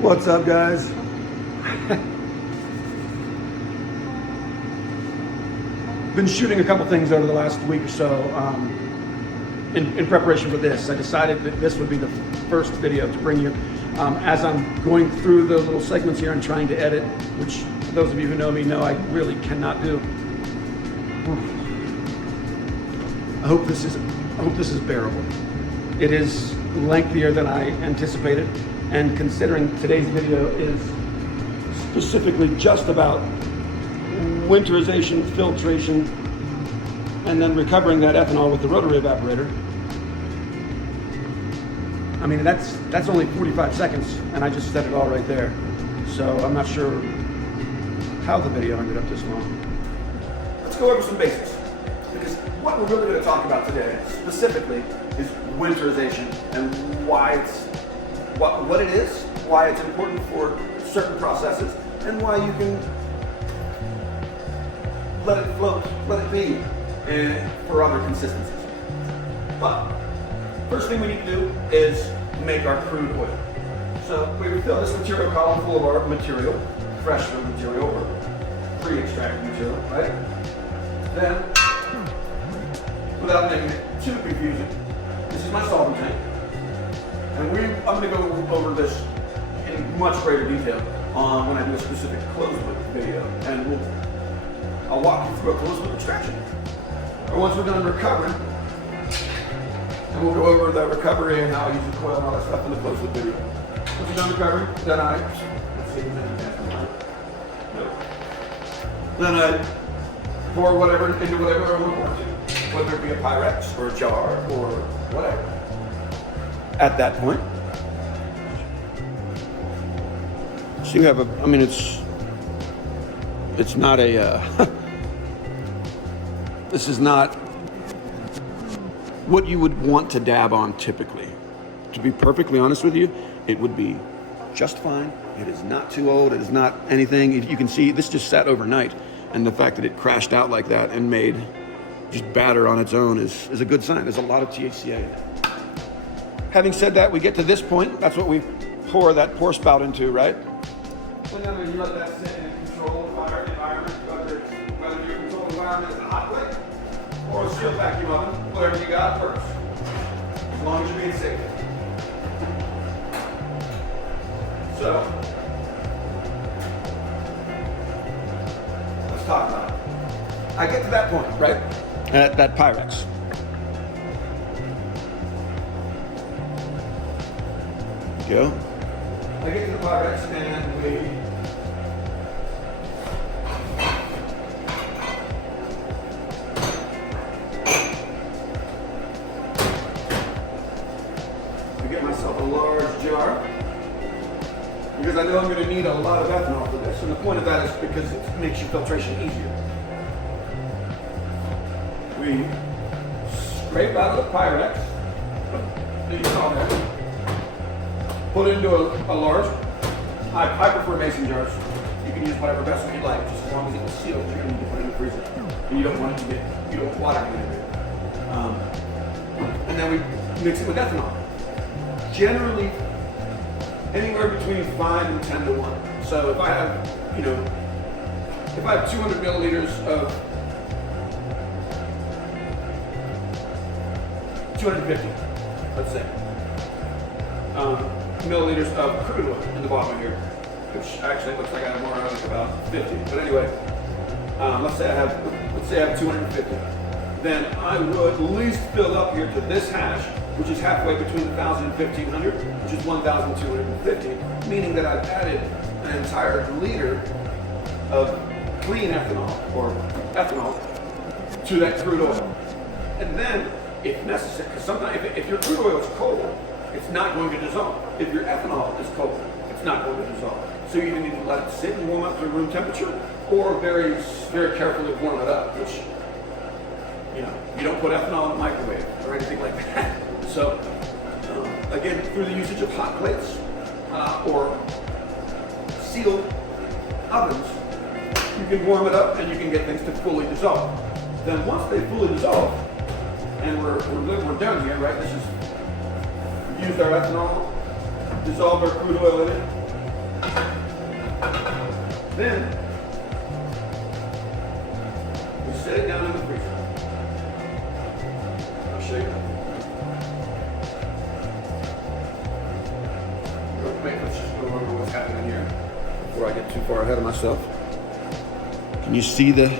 What's up, guys? Been shooting a couple things over the last week or so in preparation for this. I decided that this would be the first video to bring you as I'm going through the little segments here and trying to edit, which those of you who know me know I really cannot do. I hope this is bearable. It is lengthier than I anticipated, and considering today's video is specifically just about winterization, filtration, and then recovering that ethanol with the rotary evaporator. I mean, that's only 45 seconds, and I just said it all right there. So I'm not sure how the video ended up this long. Let's go over some basics, because what we're really going to talk about today specifically is winterization and why it's what it is, why it's important for certain processes, and why you can let it float, let it be for other consistencies. But first thing we need to do is make our crude oil. So we fill this material column full of our material, fresh material or pre-extracted material, right? Then, without making it too confusing, this is my solvent tank. And I'm going to go over this in much greater detail when I do a specific closed loop video. And I'll walk you through a closed loop extraction. Or once we're done recovering, and we'll go over the recovery and how I use the coil and all that stuff in the closed loop video. Once we're done recovering, then I pour whatever into whatever I want to, whether it be a Pyrex or a jar or whatever. At that point, so you have it's not a, this is not what you would want to dab on typically. To be perfectly honest with you, it would be just fine. It is not too old. It is not anything. You can see this just sat overnight, and the fact that it crashed out like that and made just batter on its own is a good sign. There's a lot of THCA in it. Having said that, we get to this point. That's what we pour that pour spout into, right? And then you let that sit in a controlled environment, whether your controlled environment is a hot plate or a sealed vacuum oven, whatever you got first, as long as you're being safe. So, let's talk about it. I get to that point, right? At that Pyrex. Go. I get to the Pyrex and we get myself a large jar because I know I'm going to need a lot of ethanol for this, and the point of that is because it makes your filtration easier. We scrape out of the Pyrex, you saw that. Put into a large, I prefer mason jars. You can use whatever vessel you like, just as long as it was sealed. You're going to need to put it in the freezer. And you don't want it to you don't want water to get in it. And then we mix it with ethanol. Generally, anywhere between 5 and 10 to 1. So if I have, if I have 200 milliliters of 250, let's say. Milliliters of crude oil in the bottom of here, which actually looks like I have more, I think about 50. But anyway, let's say I have 250. Then I would at least fill up here to this hash, which is halfway between 1,000 and 1,500, which is 1,250, meaning that I've added an entire liter of clean ethanol or ethanol to that crude oil. And then, if necessary, because sometimes if your crude oil is cold, it's not going to dissolve. If your ethanol is cold, it's not going to dissolve. So you need to let it sit and warm up to room temperature, or very, very carefully warm it up, which, you don't put ethanol in a microwave or anything like that. So, again, through the usage of hot plates or sealed ovens, you can warm it up and you can get things to fully dissolve. Then once they fully dissolve, and we're done here, right? This is used our ethanol, dissolved our crude oil in it, Then we set it down in the freezer. I'll show you. Let's just go over what's happening here before I get too far ahead of myself. Can you see the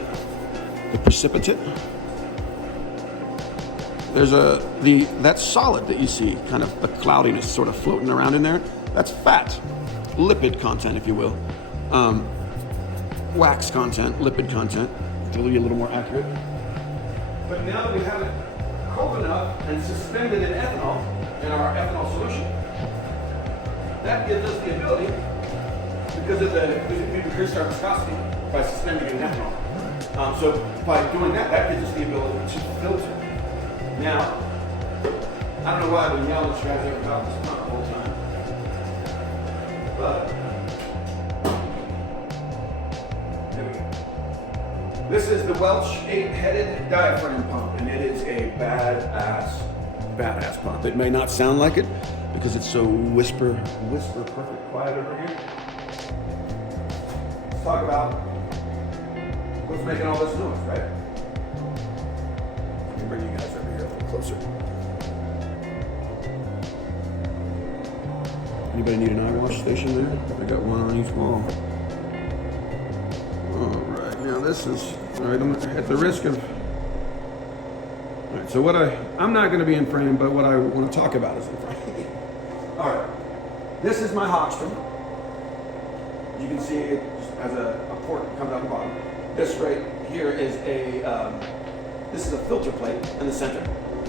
precipitate? There's that solid that you see, kind of the cloudiness sort of floating around in there. That's fat, lipid content, if you will. Wax content, lipid content, to be a little more accurate. But now that we have it cold enough and suspended in ethanol, in our ethanol solution, that gives us the ability, because we increased our viscosity by suspending it in ethanol. So by doing that, that gives us the ability to filter. Now, I don't know why I've been yelling at you guys about this pump the whole time, but there we go. This is the Welch 8-headed diaphragm pump, and it is a badass pump. It may not sound like it because it's so whisper perfect quiet over here. Let's talk about what's making all this noise, right? Let me bring you guys over here a little closer. Anybody need an eye wash station there? I got one on each wall. All right, now this is, all right, I'm at the risk of, all right, so I'm not going to be in frame, but what I want to talk about is in frame. All right, this is my Hogstrom. You can see it has a port coming out the bottom. This right here is this is a filter plate in the center,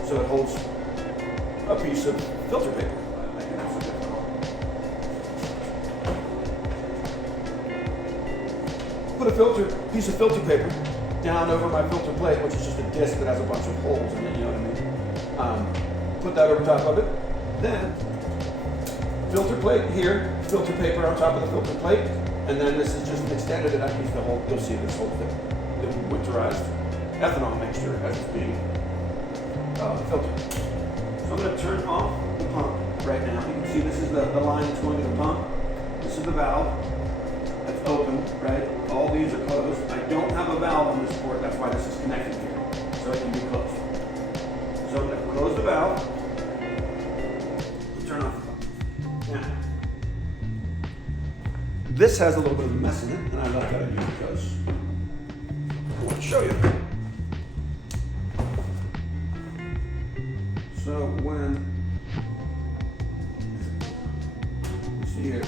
so it holds a piece of filter paper. Put a piece of filter paper down over my filter plate, which is just a disc that has a bunch of holes in it, you know what I mean? Put that over top of it. Then, filter plate here, filter paper on top of the filter plate, and then this is just an extended, and that piece the whole, you'll see this whole thing, the winterized ethanol mixture as it's being filtered. So I'm going to turn off the pump right now. You can see this is the line that's going to the pump. This is the valve. That's open, right? All these are closed. I don't have a valve on this port, that's why this is connected here, so it can be closed. So I'm going to close the valve, and turn off the pump. Now, this has a little bit of a mess in it, and I left that in here because I want to show you. So when, you see here,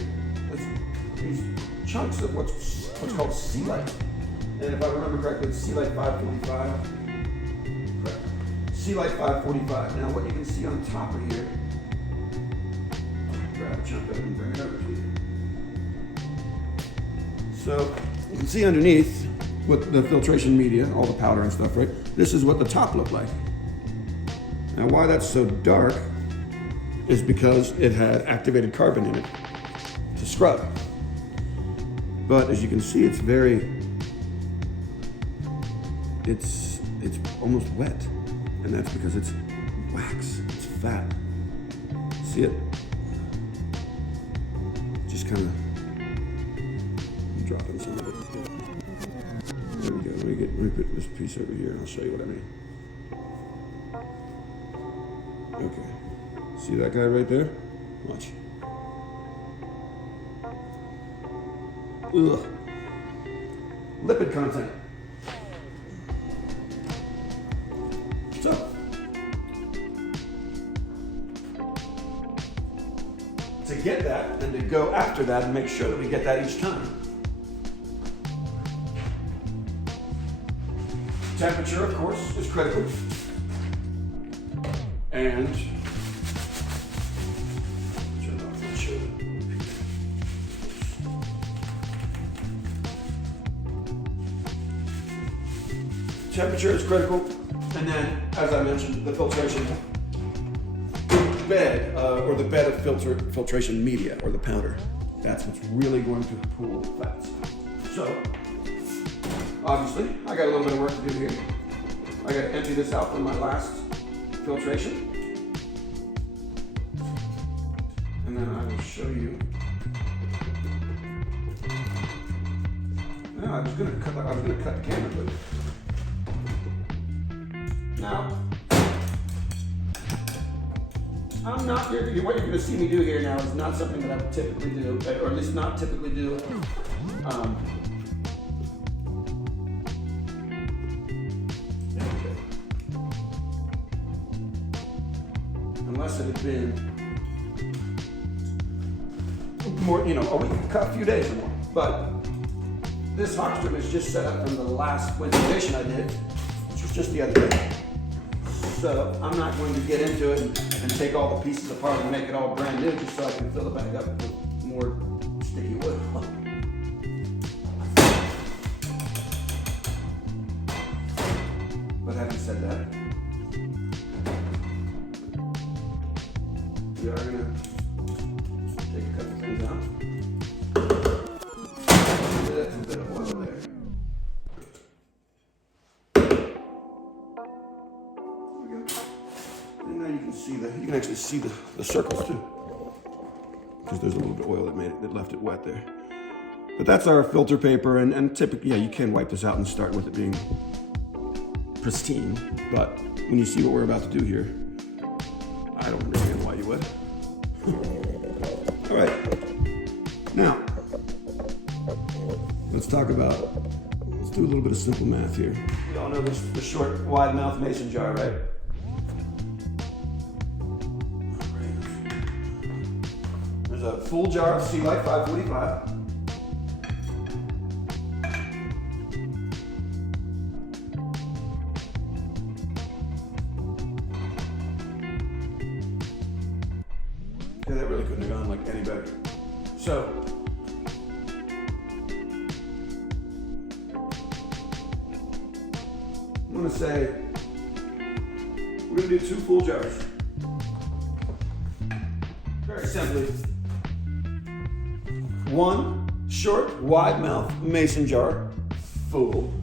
these chunks of what's called sea light. And if I remember correctly, it's sea light 545. Correct. Sea light 545. Now what you can see on top of here, grab a chunk of it and bring it over to you. So you can see underneath with the filtration media, all the powder and stuff, right? This is what the top looked like. Now why that's so dark is because it had activated carbon in it to scrub. But as you can see, it's almost wet. And that's because it's wax, it's fat. See it? Just kind of dropping some of it. There we go, let me put this piece over here and I'll show you what I mean. Okay, see that guy right there? Watch. Ugh. Lipid content. So, to get that and to go after that and make sure that we get that each time. Temperature, of course, is critical. And turn off the chiller. Temperature is critical, and then, as I mentioned, the filtration bed, or the bed of filtration media, or the powder. That's what's really going to pool fats. So, obviously, I got a little bit of work to do here. I got to empty this out from my last filtration, and then I will show you No, I was gonna cut the camera, but now I'm not. What you're gonna see me do here now is not something that I would typically do, or at least not typically do. Unless it had been more, a week, a few days or more. But this Hawkstrom is just set up from the last winterization I did, which was just the other day. So I'm not going to get into it and take all the pieces apart and make it all brand new just so I can fill it back up with more sticky wood. But having said that, we are going to take a couple things out. That's a bit of oil there. And now you can actually see the circles too. Because there's a little bit of oil that left it wet there. But that's our filter paper, and typically, you can wipe this out and start with it being pristine. But when you see what we're about to do here, I don't understand why you would. All right. Now, let's do a little bit of simple math here. We all know the short, wide mouth mason jar, right? There's a full jar of Sea Light 545. Yeah, that really couldn't have gone like any better. So, I'm gonna say we're gonna do 2 full jars. Very simply, 1 short, wide mouth mason jar full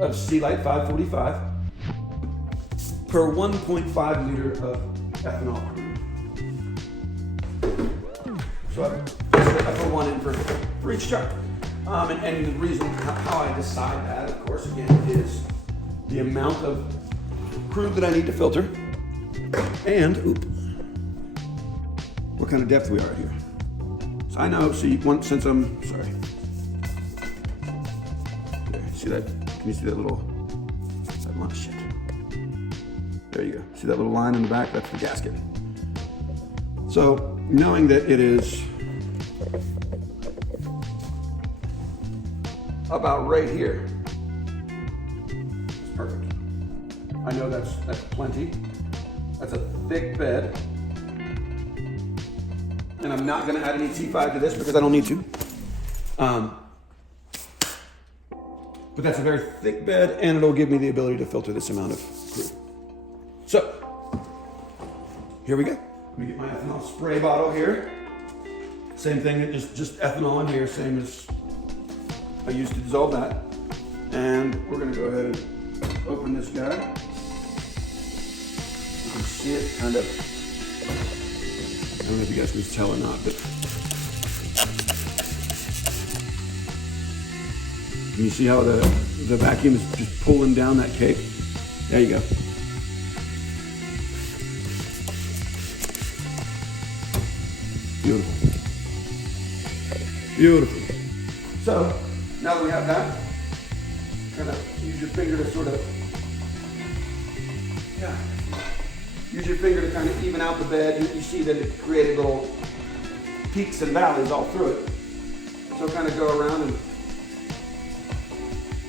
of Sea Light 545 per 1.5 liter of ethanol crude. So I put 1 in for each jar. And the reason how I decide that, of course, again, is the amount of crude that I need to filter and what kind of depth we are at here. So I know, since I'm, sorry. Okay, see that? Can you see that little, that line? Shit. There you go. See that little line in the back? That's the gasket. So knowing that it is about right here, it's perfect. I know that's plenty. That's a thick bed. And I'm not gonna add any T5 to this because I don't need to. But that's a very thick bed, and it'll give me the ability to filter this amount of crude. So, here we go. Let me get my ethanol spray bottle here. Same thing, just ethanol in here, same as I used to dissolve that. And we're gonna go ahead and open this guy. You can see it kind of, I don't know if you guys can tell or not, but can you see how the vacuum is just pulling down that cake? There you go. Beautiful. Beautiful. So, now that we have that, kind of use your finger to sort of, use your finger to kind of even out the bed. You see that it created little peaks and valleys all through it. So kind of go around and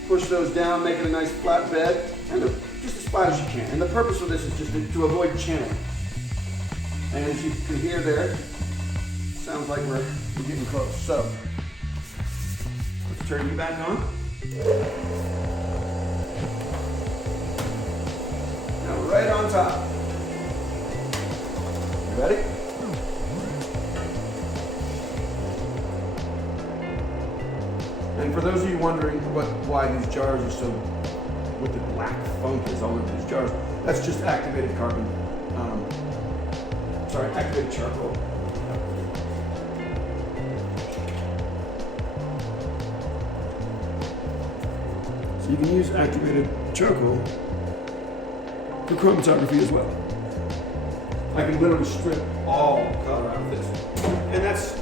push those down, make it a nice flat bed, and just as flat as you can. And the purpose of this is just to avoid channeling. And as you can hear there, sounds like we're getting close. So, let's turn you back on. Now right on top. You ready? And for those of you wondering why these jars are so, what the black funk is all over these jars, that's just activated carbon. Activated charcoal. you can use activated charcoal for chromatography as well. I can literally strip all color out of this. And that's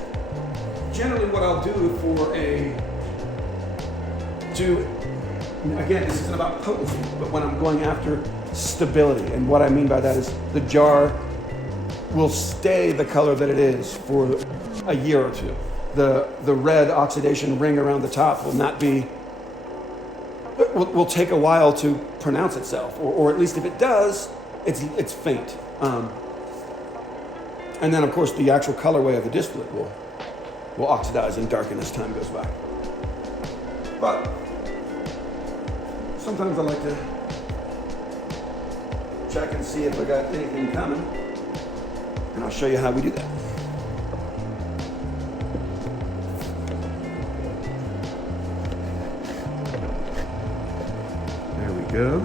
generally what I'll do again, this isn't about potency, but when I'm going after stability. And what I mean by that is the jar will stay the color that it is for a year or two. The red oxidation ring around the top will not be, will take a while to pronounce itself, or at least if it does, it's faint. And then of course the actual colorway of the distillate will oxidize and darken as time goes by. But sometimes I like to check and see if I got anything coming, and I'll show you how we do that. There we go.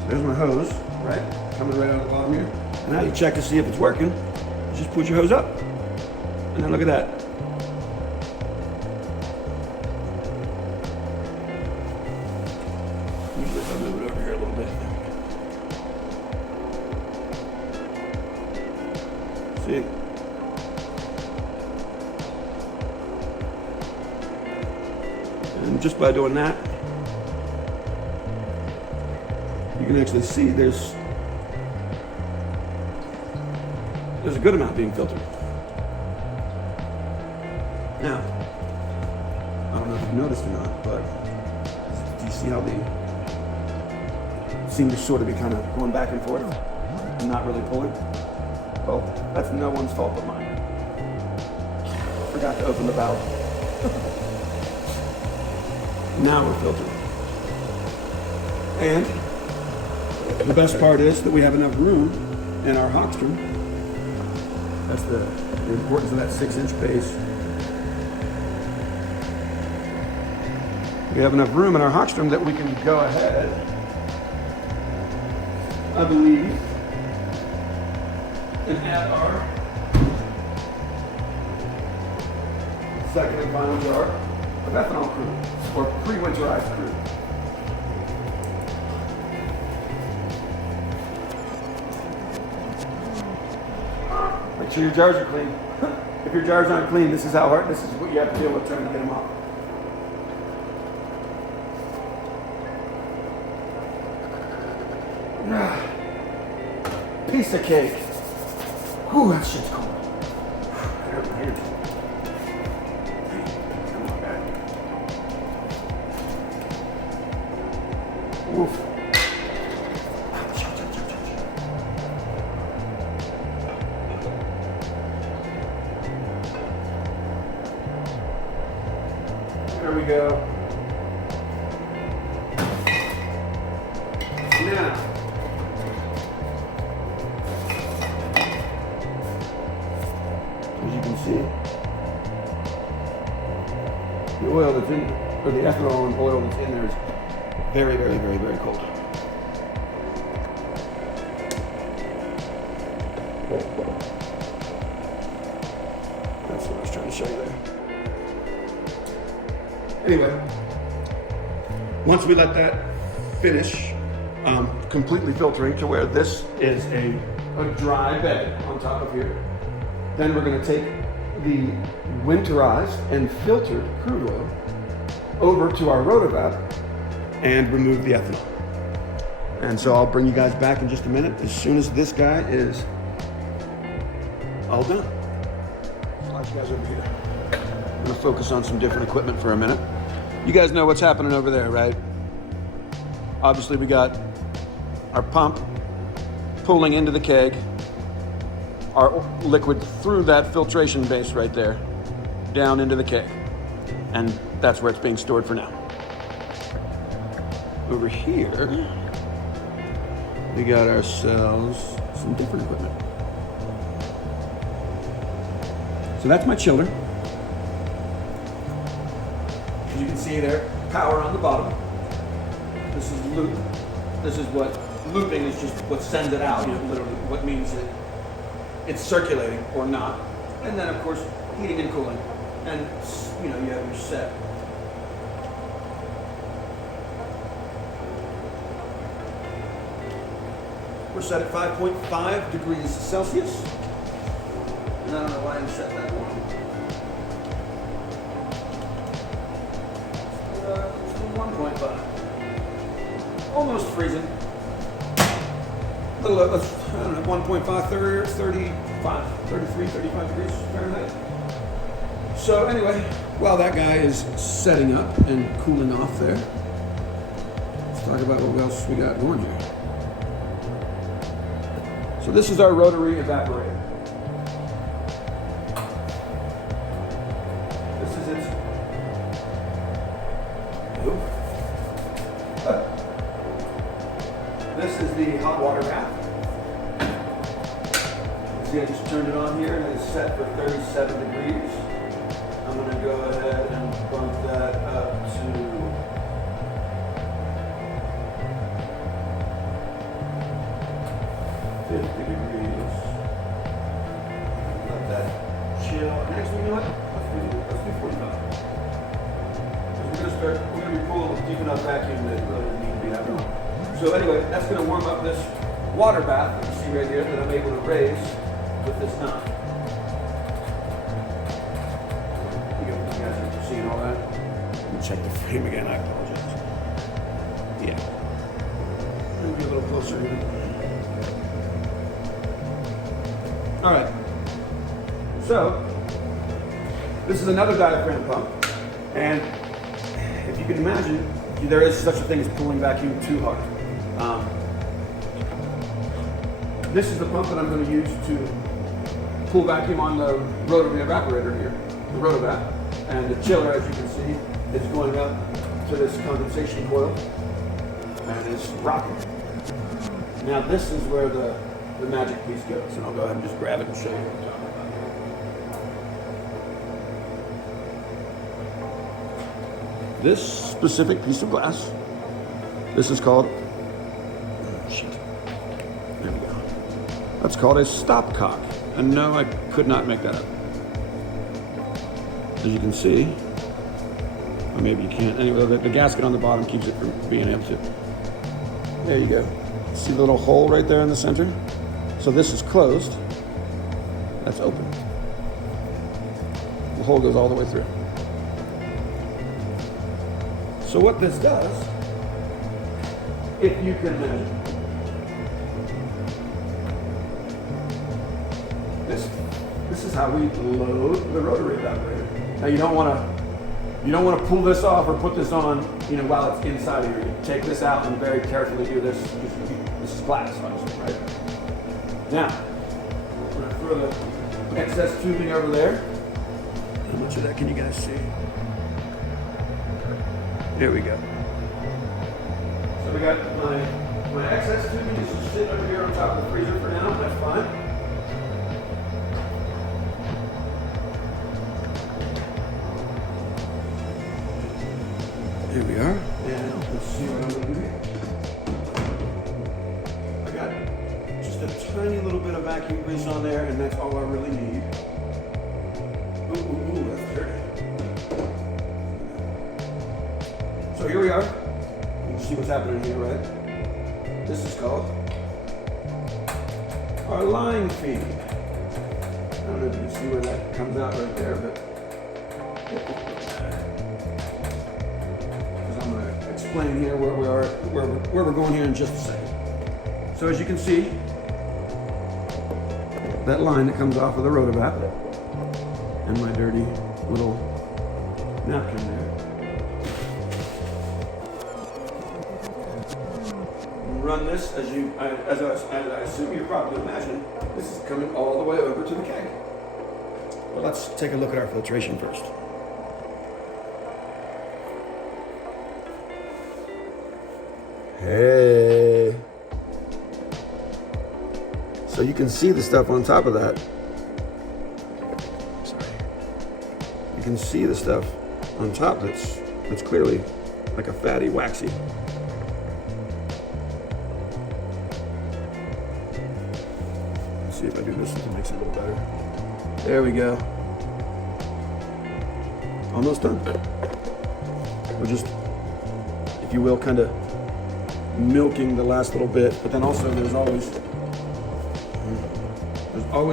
So there's my hose, right? Coming right out of the bottom here. And now you check to see if it's working. You just put your hose up. And then look at that. Usually if I move it over here a little bit. See? And just by doing that, you can actually see there's a good amount being filtered. Now, I don't know if you've noticed or not, but do you see how they seem to sort of be kind of going back and forth and not really pulling? Well, that's no one's fault but mine. Forgot to open the valve. Now we're filtering. And the best part is that we have enough room in our Hockstrom. That's the importance of that 6-inch base. We have enough room in our Hockstrom that we can go ahead, I believe, and add our second and final jar of ethanol crude, or pre-winterized crude. Make sure your jars are clean. If your jars aren't clean, this is what you have to deal with trying to get them off. Piece of cake. Whew, that shit's cold. Come on, back. Oof. There we go. Now, as you can see, the oil that's in, or the ethanol and oil that's in there is very, very, very, very cold. That's what I was trying to show you there. Anyway, once we let that finish, completely filtering to where this is a dry bed on top of here, then we're going to take the winterized and filtered crude oil over to our rotovap and remove the ethanol. And so I'll bring you guys back in just a minute as soon as this guy is all done. Watch you guys over here. I'm going to focus on some different equipment for a minute. You guys know what's happening over there, right? Obviously we got our pump pulling into the keg, our liquid through that filtration base right there, down into the keg. And that's where it's being stored for now. Over here, we got ourselves some different equipment. So that's my chiller. As you can see there, power on the bottom. This is loop. This is what looping is, just what sends it out, literally what means that it's circulating or not. And then of course, heating and cooling. And you have your set we're set at 5.5 degrees Celsius. And I don't know why I set that one. 1.5. Almost freezing. A little, I don't know, 1.5, 35, 33, 35 degrees Fahrenheit. So anyway, while that guy is setting up and cooling off there, let's talk about what else we got going here. So this is our rotary evaporator. This is its This is the hot water bath. See, I just turned it on here and it's set for 37 degrees. I'm going to go ahead and bump that up to 50 degrees. Let that chill. And actually, you know what? Let's do 45. We're going to be pulling a deep enough vacuum that it really doesn't need to be that long. So anyway, that's going to warm up this water bath that you see right here that I'm able to raise with this knob. You guys are seeing all that? Let me check the frame again, I apologize. Yeah. Let me be a little closer here. All right. So, this is another diaphragm pump. And if you can imagine, there is such a thing as pulling vacuum too hard. This is the pump that I'm going to use to pull vacuum on the rotary evaporator here, the rotovac. And the chiller, as you can see, is going up to this condensation coil and it's rocking. Now this is where the magic piece goes, and I'll go ahead and just grab it and show you what I'm talking about. This specific piece of glass, this is called, there we go. That's called a stopcock. And no, I could not make that up. As you can see, or maybe you can't. Anyway, the gasket on the bottom keeps it from being able to. There you go. See the little hole right there in the center? So this is closed. That's open. The hole goes all the way through. So what this does, if you can imagine, this is how we load the rotary evaporator. Now you don't want to pull this off or put this on, while it's inside of here. You take this out and very carefully do this. This is glass, obviously, right? Now, I'm going to throw the excess tubing over there. How much of that can you guys see? There we go. So we got my excess tubing is just sitting over here on top of the freezer for now. That's fine. Here we are. And let's see what I'm going to do here. I got just a tiny little bit of vacuum grease on there, and that's all I really need. Ooh, that's dirty. So here we are. You can see what's happening here, right? This is called our line feed. I don't know if you can see where that comes out right there, but I'm going to explain here where we are, where we're going here in just a second. So as you can see, that line that comes off of the rotovac and my dirty little napkin there. Run this as I assume you probably imagine, this is coming all the way over to the keg. Well, let's take a look at our filtration first. Hey. So you can see the stuff on top of that. Sorry. You can see the stuff on top that's clearly like a fatty, waxy. See if I do this to make it a little better. There we go. Almost done. We'll just, if you will, kind of milking the last little bit, but then also there's always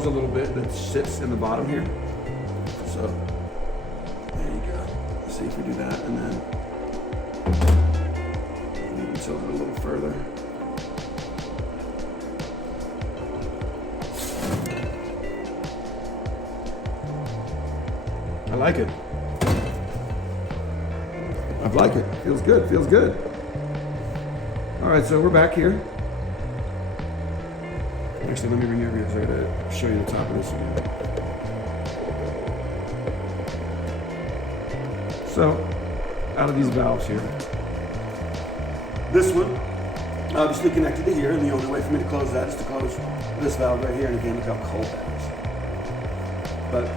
a little bit that sits in the bottom here. So there you go. Let's see if we do that, and then we can tilt it a little further. I like it. I like it. Feels good. Feels good. All right, so we're back here. Actually, let me bring you over here because I gotta show you the top of this again. So, out of these valves here, this one obviously connected to here, and the only way for me to close that is to close this valve right here. And again, look how cold that is. But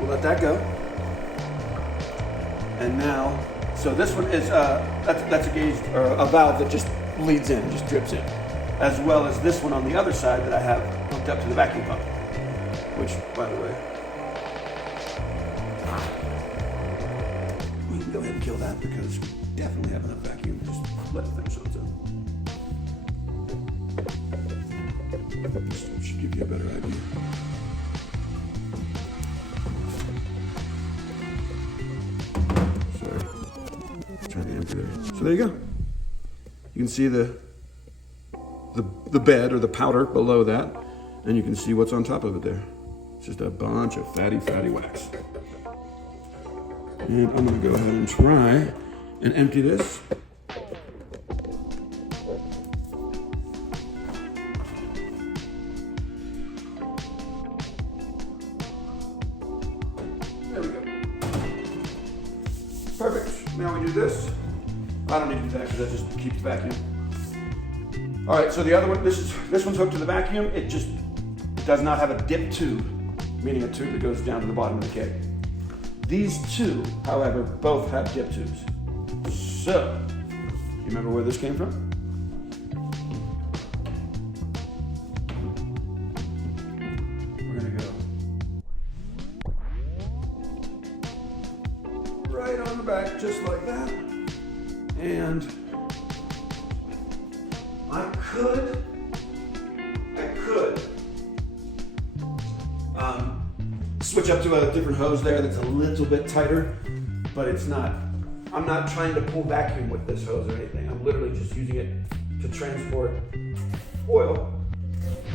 we'll let that go. And now, so this one is that's a gauge or a valve that just leads in, just drips in, as well as this one on the other side that I have hooked up to the vacuum pump. Which, by the way, we can go ahead and kill that because we definitely have enough vacuum. Just let it finish on its own. This should give you a better idea. So there you go. You can see the bed or the powder below that, and you can see what's on top of it there. It's just a bunch of fatty wax. And I'm gonna go ahead and try and empty this. There we go. Perfect. Now we do this. I don't need to do that because that just keeps vacuum. All right, so the other one, this one's hooked to the vacuum. It just does not have a dip tube, meaning a tube that goes down to the bottom of the keg. These two, however, both have dip tubes. So, you remember where this came from? We're gonna go right on the back, just like that. And I could switch up to a different hose there that's a little bit tighter, but it's not. I'm not trying to pull vacuum with this hose or anything. I'm literally just using it to transport oil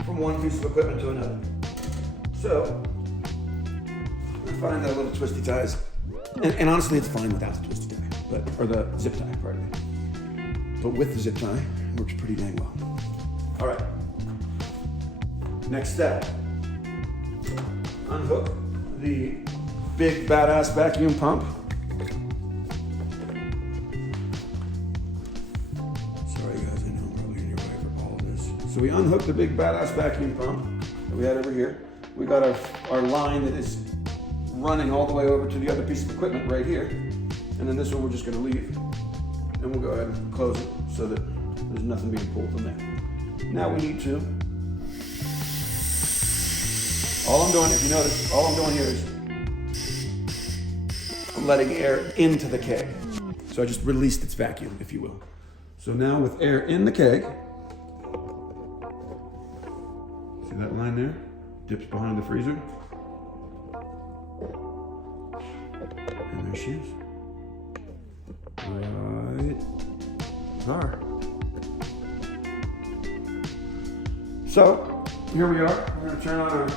from one piece of equipment to another. So I find that a little twisty ties, and honestly, it's fine without the twisty tie, or the zip tie, pardon me. But with the zip tie, it works pretty dang well. All right. Next step. Unhook the big badass vacuum pump. Sorry guys, I know I'm probably in your way for all of this. So we unhook the big badass vacuum pump that we had over here. We got our line that is running all the way over to the other piece of equipment right here. And then this one we're just gonna leave. And we'll go ahead and close it so that there's nothing being pulled from there. Now we need to, all I'm doing, if you notice, all I'm doing here is I'm letting air into the keg. So I just released its vacuum, if you will. So now with air in the keg, see that line there? Dips behind the freezer. And there she is. Right there. So here we are. We're going to turn on our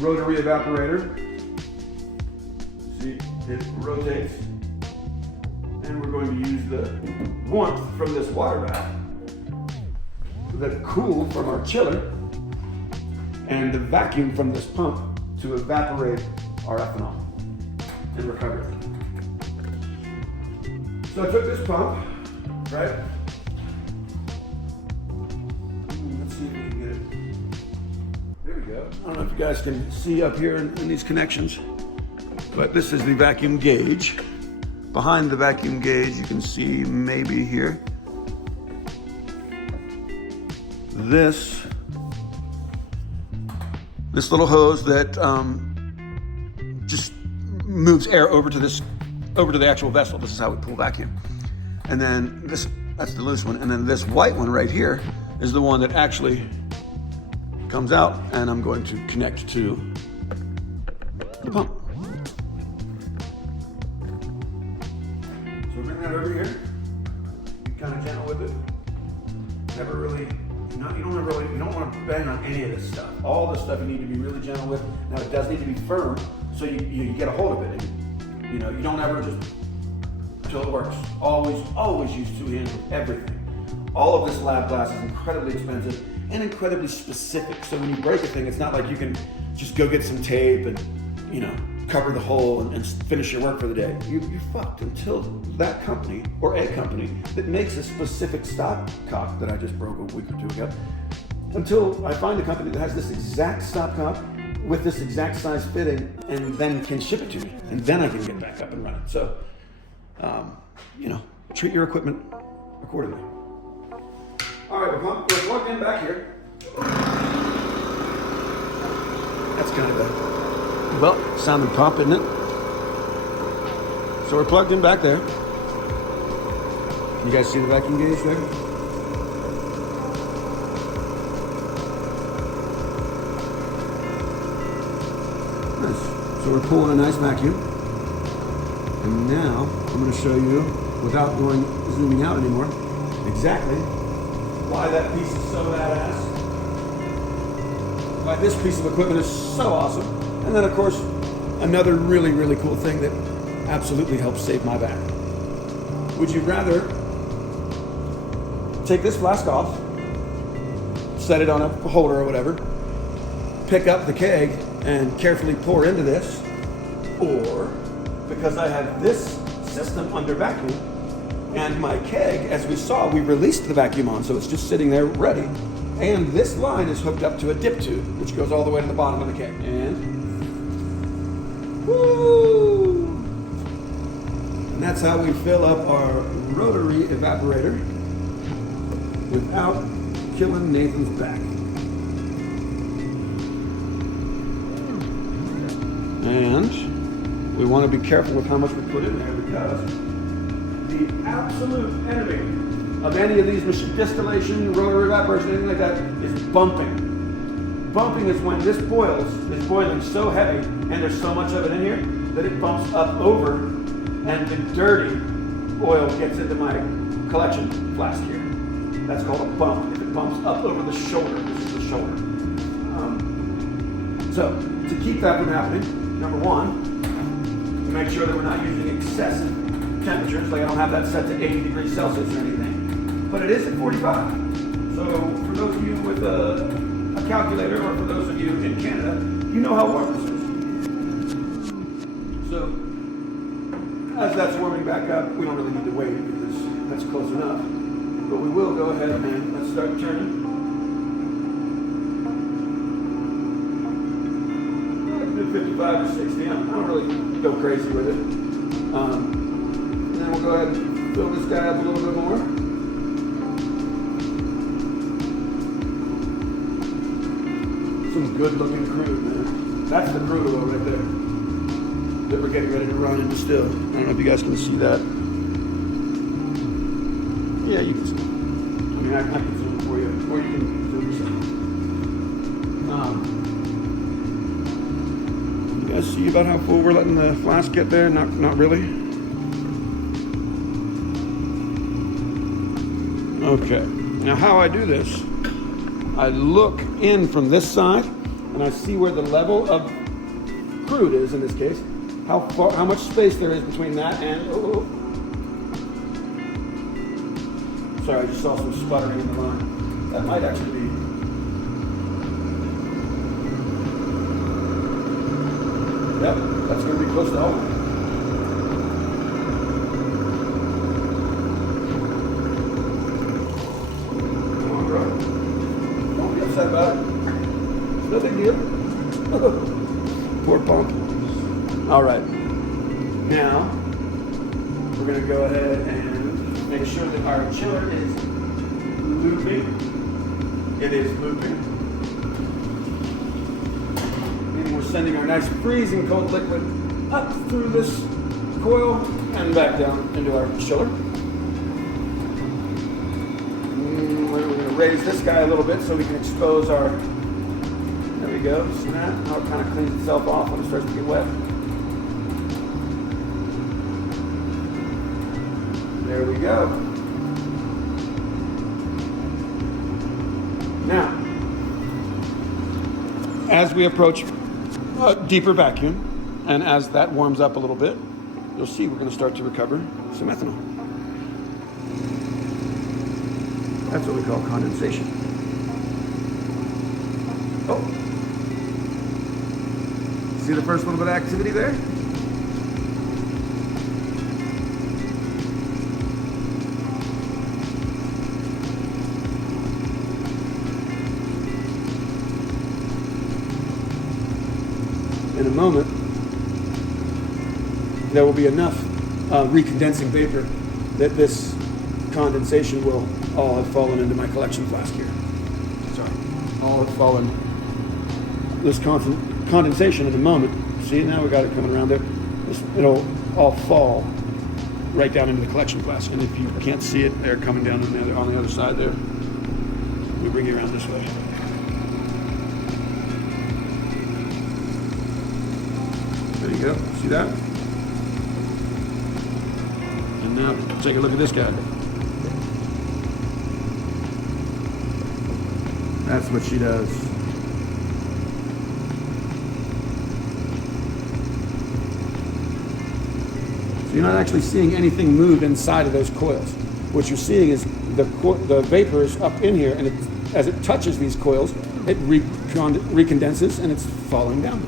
rotary evaporator. See, it rotates. And we're going to use the warmth from this water bath, the cool from our chiller, and the vacuum from this pump to evaporate our ethanol and recover it. So I took this pump, right? Let's see if we can get it. There we go. I don't know if you guys can see up here in these connections, but this is the vacuum gauge. Behind the vacuum gauge, you can see maybe here. This little hose that just moves air over to the actual vessel. This is how we pull vacuum. And then this, that's the loose one. And then this white one right here is the one that actually comes out, and I'm going to connect to the pump. So bring that over here. Be kind of gentle with it. Never really, you don't want to bang on any of this stuff. All this stuff you need to be really gentle with. Now it does need to be firm, so you get a hold of it. And, you don't ever just until it works. Always use two hands with everything. All of this lab glass is incredibly expensive and incredibly specific. So when you break a thing, it's not like you can just go get some tape and, cover the hole and finish your work for the day. You're fucked until that company or a company that makes a specific stopcock that I just broke a week or two ago, until I find a company that has this exact stopcock with this exact size fitting and then can ship it to me. And then I can get back up and running. So, treat your equipment accordingly. All right, we're plugged in back here. That's kind of a sounding pump, isn't it? So we're plugged in back there. You guys see the vacuum gauge there? Nice. So we're pulling a nice vacuum. And now I'm going to show you, without zooming out anymore, exactly why that piece is so badass. Why this piece of equipment is so awesome. And then, of course, another really, really cool thing that absolutely helps save my back. Would you rather take this flask off, set it on a holder or whatever, pick up the keg and carefully pour into this, or because I have this system under vacuum and my keg, as we saw, we released the vacuum on, so it's just sitting there ready. And this line is hooked up to a dip tube, which goes all the way to the bottom of the keg. And woo! And that's how we fill up our rotary evaporator without killing Nathan's back. And we want to be careful with how much we put in there, because the absolute enemy of any of these machine distillation, rotary evaporation, anything like that, is bumping. Bumping is when this is boiling so heavy, and there's so much of it in here, that it bumps up over, and the dirty oil gets into my collection flask here. That's called a bump. If it bumps up over the shoulder, this is the shoulder. So, to keep that from happening, number one, make sure that we're not using excessive temperatures, like I don't have that set to 80 degrees Celsius or anything, but it is at 45. So for those of you with a calculator, or for those of you in Canada, you know how warm this is. So as that's warming back up, we don't really need to wait because that's close enough. But we will go ahead and let's start turning. I can do 55 to 60. I don't really go crazy with it. And then we'll go ahead and fill this guy up a little bit more. Some good looking crude, man. That's the crude oil right there that we're getting ready to run and distill. I don't know if you guys can see that. Yeah, you can see. I mean, I can zoom it for you, or you can zoom yourself. You guys see about how full we're letting the flask get there? Not really. Okay. Now, how I do this? I look in from this side, and I see where the level of crude is in this case. How much space there is between that and. Sorry, I just saw some sputtering in the line. That might actually be. Yep, that's going to be close to home. Come on, bro. Don't be upset about it. It's no big deal. Poor pump. All right. Now, we're going to go ahead and make sure that our chiller is looping. It is looping. Meaning we're sending our nice freezing cold liquid up through this coil and back down into our chiller. raise this guy a little bit so we can expose our, there we go, see that? Now it kind of cleans itself off when it starts to get wet. There we go. Now, as we approach a deeper vacuum, and as that warms up a little bit, you'll see we're going to start to recover some ethanol. That's what we call condensation. Oh. See the first little bit of activity there? In a moment, there will be enough recondensing vapor that this condensation will all have fallen into my collection flask here. Sorry, all have fallen. This condensation in a moment, see now we got it coming around there, it'll all fall right down into the collection flask. And if you can't see it, they're coming down on the other side there. Let me bring you around this way. There you go, see that? And now take a look at this guy. That's what she does. So you're not actually seeing anything move inside of those coils. What you're seeing is the vapor is up in here, and as it touches these coils, it recondenses and it's falling down.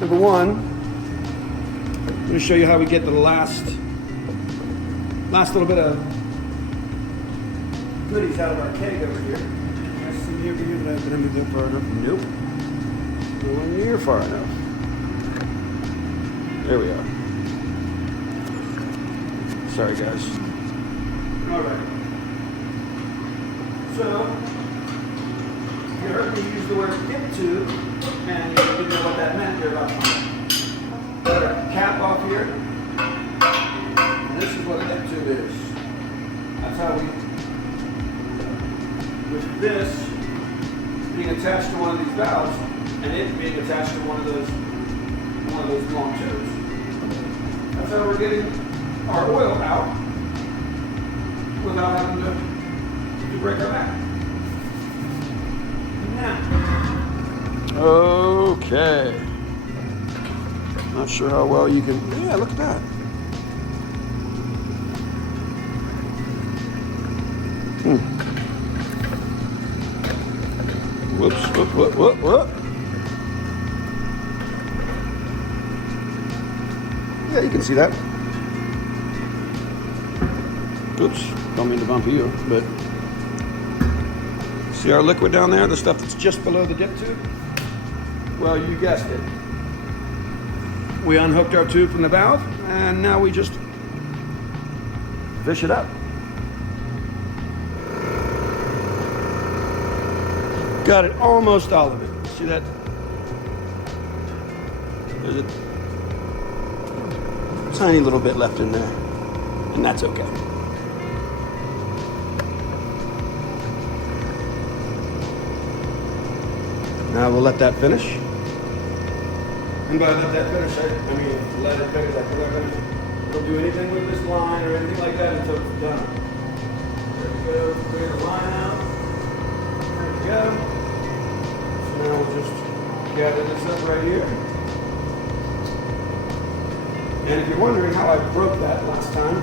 Number one, I'm going to show you how we get the last little bit of goodies out of our keg over here. I see you over here, but I haven't moved that far enough. Nope. Nowhere near far enough. There we are. Sorry, guys. All right. So, you heard me use the word dip tube, and you didn't know what that meant. You're about to put a cap off here, and this is what a dip tube is. That's how we, with this being attached to one of these valves, and it being attached to one of those long tubes. That's how we're getting our oil out without having to break our back. Okay. Not sure how well you can. Yeah, look at that. Whoops, whoop. Yeah, you can see that. Oops, don't mean to bump you, but see our liquid down there, the stuff that's just below the dip tube? Well, you guessed it. We unhooked our tube from the valve, and now we just fish it up. Got it, almost all of it. See that? There's a tiny little bit left in there, and that's okay. Now we'll let that finish. And by let that finish, I mean let it finish. I'm not going to do anything with this line or anything like that until it's done. There we go, clear the line out. There we go. So now we'll just gather this up right here. And if you're wondering how I broke that last time,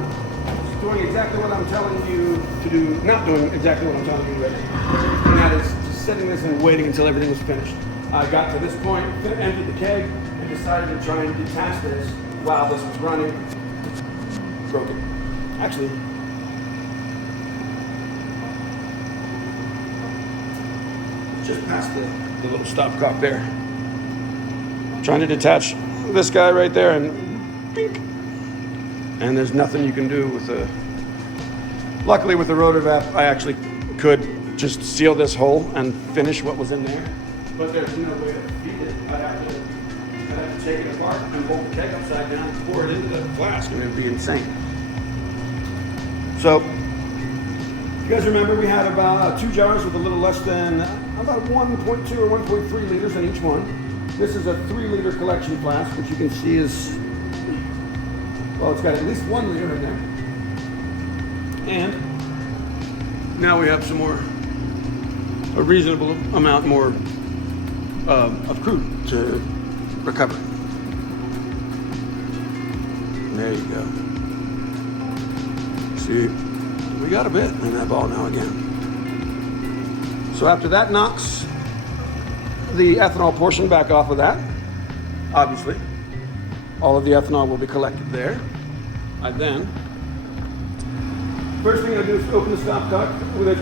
it's doing exactly what I'm telling you to do, not doing exactly what I'm telling you right now. And that is just setting this and waiting until everything was finished. I got to this point, emptied the keg, and decided to try and detach this while this was running. Broke it. Actually, just past the little stopcock there. Trying to detach this guy right there and bink. And there's nothing you can do with the, luckily with the rotovap, I actually could just seal this hole and finish what was in there. But there's no way to feed it. I'd have to take it apart and hold the keg upside down and pour it into the flask, and it would be insane. So, you guys remember we had about 2 jars with a little less than about 1.2 or 1.3 liters in each one. This is a 3-liter collection flask, which you can see is, well, it's got at least 1 liter in there. And now we have some more, a reasonable amount more of crude to recover. There you go. See, we got a bit in that ball now again. So after that knocks the ethanol portion back off of that, obviously, all of the ethanol will be collected there. I then, first thing I do is open the stopcock,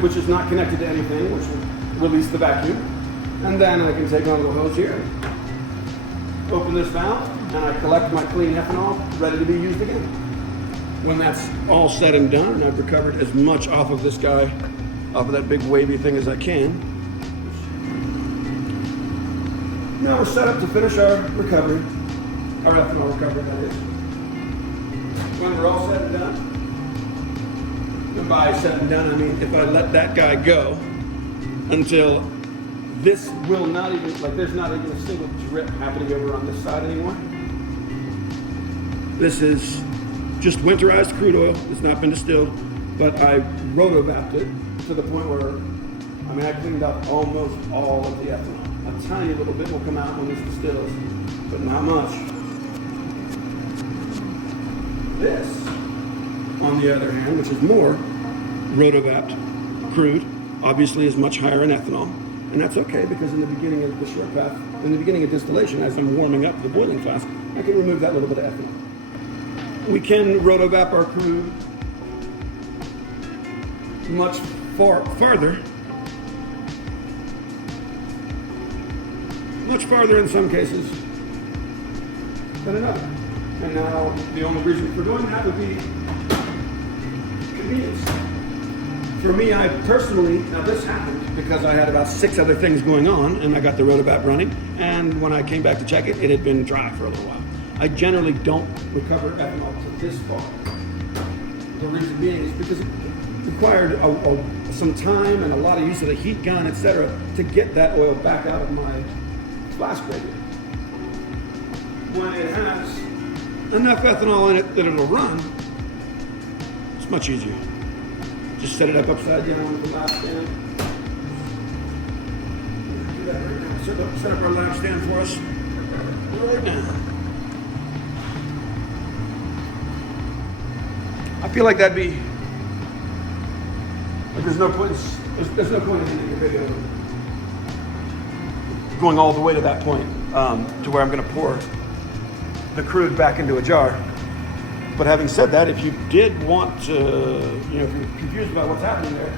which is not connected to anything, which will release the vacuum. And then I can take on the hose here, open this valve, and I collect my clean ethanol, ready to be used again. When that's all said and done, and I've recovered as much off of this guy, off of that big wavy thing as I can, now we're set up to finish our recovery, our ethanol recovery, that is. When we're all said and done, and by said and done, I mean if I let that guy go until this will not even, like there's not even a single drip happening over on this side anymore. This is just winterized crude oil. It's not been distilled, but I rotovapped it to the point where, I mean, I cleaned up almost all of the ethanol. A tiny little bit will come out when this distills, but not much. This, on the other hand, which is more rotovapped crude, obviously is much higher in ethanol. And that's okay, because in the beginning of the short path, in the beginning of distillation, as I'm warming up the boiling flask, I can remove that little bit of ethanol. We can rotovap our crude much farther in some cases than another. And now the only reason for doing that would be convenience. For me, I personally, now this happened because I had about 6 other things going on and I got the rotovap running, and when I came back to check it, it had been dry for a little while. I generally don't recover ethanol to this far. The reason being is because it required some time and a lot of use of the heat gun, etc., to get that oil back out of my flask radiator. When it has enough ethanol in it that it'll run, it's much easier. Just set it up upside down with the lap stand. Do that right now. Set up our lap stand for us right now. I feel like that'd be, like there's no point in ending the video going all the way to that point, to where I'm going to pour the crude back into a jar. But having said that, if you did want to, if you're confused about what's happening there,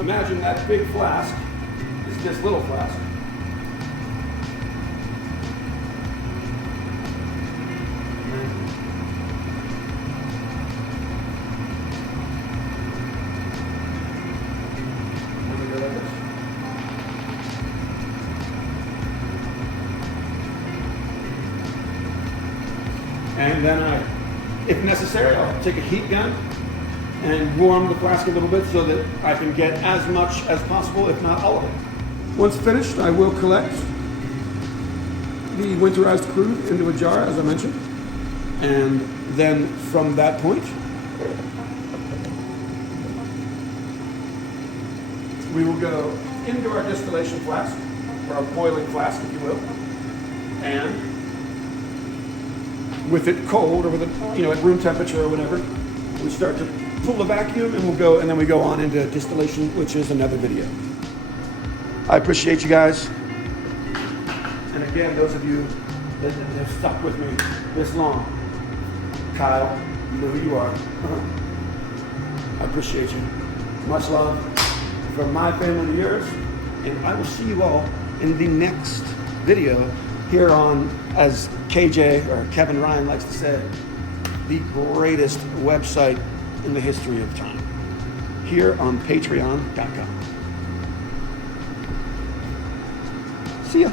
imagine that big flask is this little flask. And then if necessary, I'll take a heat gun and warm the flask a little bit so that I can get as much as possible, if not all of it. Once finished, I will collect the winterized crude into a jar, as I mentioned. And then from that point, we will go into our distillation flask, or our boiling flask, if you will, and with it cold, or with it, at room temperature or whatever, we start to pull the vacuum, and then we go on into distillation, which is another video. I appreciate you guys, and again, those of you that have stuck with me this long, Kyle, you know who you are. I appreciate you. Much love from my family to yours, and I will see you all in the next video here on, as KJ or Kevin Ryan likes to say, the greatest website in the history of time, here on patreon.com. See ya.